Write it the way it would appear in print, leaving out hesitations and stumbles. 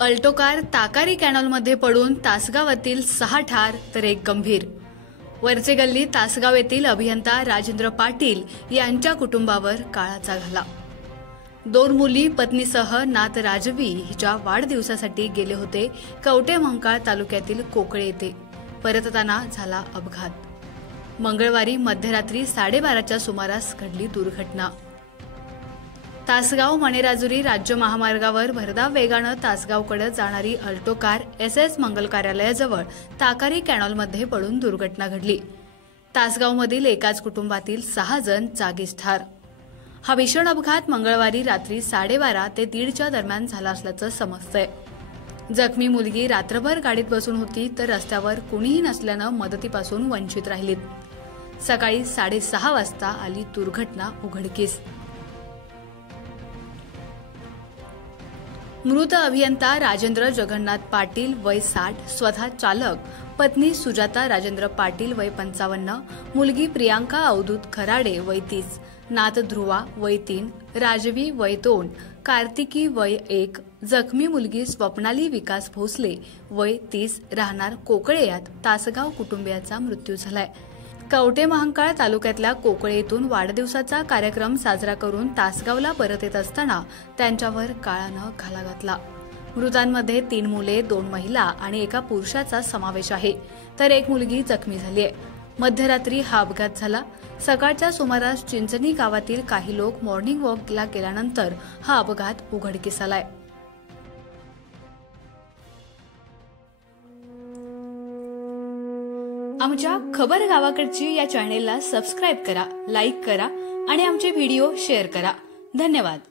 Alto car Takari कॅनॉलमध्ये पडून तासगावातील 6 ठार तर 1 गंभीर। वरचे गल्ली तासगाव येथील अभियंता राजेंद्र पाटील यांच्या कुटुंबावर काळाचा घाला। 2 मुली पत्नीसह नात राजवी हिच्या वाढदिवसासाठी गेले होते कवठेमहांकाळ तालुक्यातील कोकळे येथे। परतताना झाला अपघात। मंगळवारी मध्यरात्री 12:30च्या सुमारास घडली दुर्घटना। तासगाव मणेराजुरी राज्य महामार्गावर भरधाव वेगानं तासगावकडे जाणारी अल्टो कार SS मंगल कार्यालयाजवळ ताकारी कॅनॉलमध्ये पडून दुर्घटना घडली। तासगावमधील एकाच कुटुंबातील 6 जण जागीच ठार। हा भीषण अपघात मंगळवारी रात्री 12:30 ते 1:30च्या दरम्यान झाला असल्याचं समजतंय। जखमी मुलगी रात्रभर गाडीत बसून होती तर रस्त्यावर कुणीही नसल्यानं मदतीपासून वंचित राहिलीत। सकाळी 6:30 वाजता आली दुर्घटना उघडकीस। मृत अभियंता राजेंद्र जगन्नाथ पाटील वय 60, स्वतः चालक, पत्नी सुजाता राजेंद्र पाटील वय 55, मुलगी प्रियांका अवधूत खराडे वय 30, नात ध्रुवा वय 3, राजवी वय 2, कार्तिकी वय 1, जखमी मुलगी स्वप्नाली विकास भोसले वय 30 राहणार कोकळे यात तासगाव कुटुंबियाचा मृत्यू झालाय। कवठेमहांकाळ तालुक्यातल्या कोकळे येथून वाढदिवसाचा कार्यक्रम साजरा करून तासगावला परत येत असताना त्यांच्यावर काळानं घाला घातला। मृतांमध्ये 3 मुले, 2 महिला आणि 1 पुरुषाचा समावेश आहे, तर 1 मुलगी जखमी झाली आहे। मध्यरात्री हा अपघात झाला। सकाळच्या सुमारास चिंचणी गावातील काही लोक मॉर्निंग वॉकला गेल्यानंतर हा अपघात उघडकीस आलाय। आमच्या खबर गावाकडची या चॅनेलला सबस्क्राइब करा, लाईक करा आणि आमचे व्हिडिओ शेअर करा। धन्यवाद।